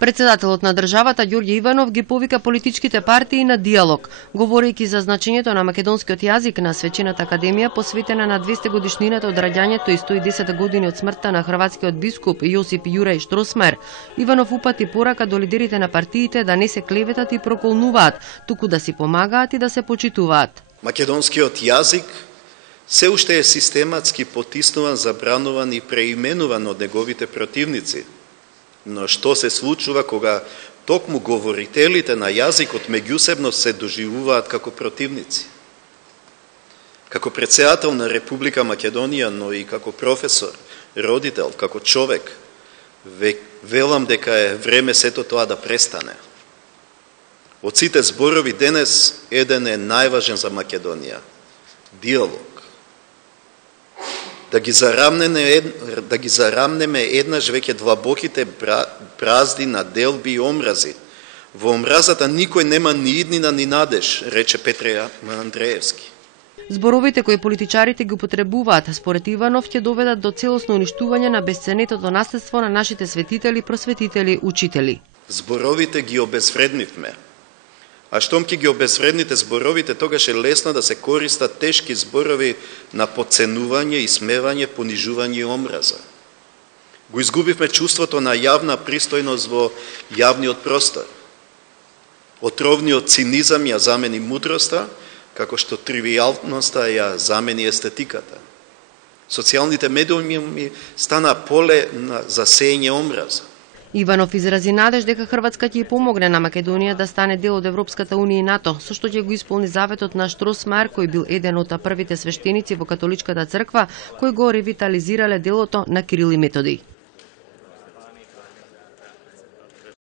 Председателот на државата Ѓорѓе Иванов ги повика политичките партии на диалог, говорејќи за значењето на македонскиот јазик на Свечената академија посветена на 200 годишнината од раѓањето и 110 години од смртта на хрватскиот бискуп Јосип Јуреј Штросмајер. Иванов упати порака до лидерите на партиите да не се клеветат и проколнуваат, туку да си помагаат и да се почитуваат. Македонскиот јазик се уште е систематски потиснуван, забрануван и преименуван од неговите противници. Но што се случува кога токму говорителите на јазикот меѓусебно се доживуваат како противници? Како председател на Република Македонија, но и како професор, родител, како човек, велам дека е време сето тоа да престане. Од сите зборови денес, еден е најважен за Македонија – диалог. Да ги зарамнеме еднаш веќе длабоките празди на делби и омрази. Во омразата никој нема ни иднина ни надеж, рече Петре Андреевски. Зборовите кои политичарите ги употребуваат, според Иванов, ќе доведат до целосно уништување на бесценетото наследство на нашите светители, просветители, учители. Зборовите ги обезвреднивме. А штом ќе ги обезвредните зборовите, тогаш е лесно да се користат тешки зборови на подценување, исмевање, понижување и омраза. Го изгубивме чувството на јавна пристојност во јавниот простор. Отровниот цинизам ја замени мудроста, како што тривијалноста ја замени естетиката. Социјалните медиуми стана поле за сеење омраза. Иванов изрази надеж дека Хрватска ќе помогне на Македонија да стане дел од Европската унија и НАТО, со што ќе го исполни заветот на Штросмајер, кој бил еден од првите свештеници во католичката црква, кој го ревитализирале делото на Кирил и Методи.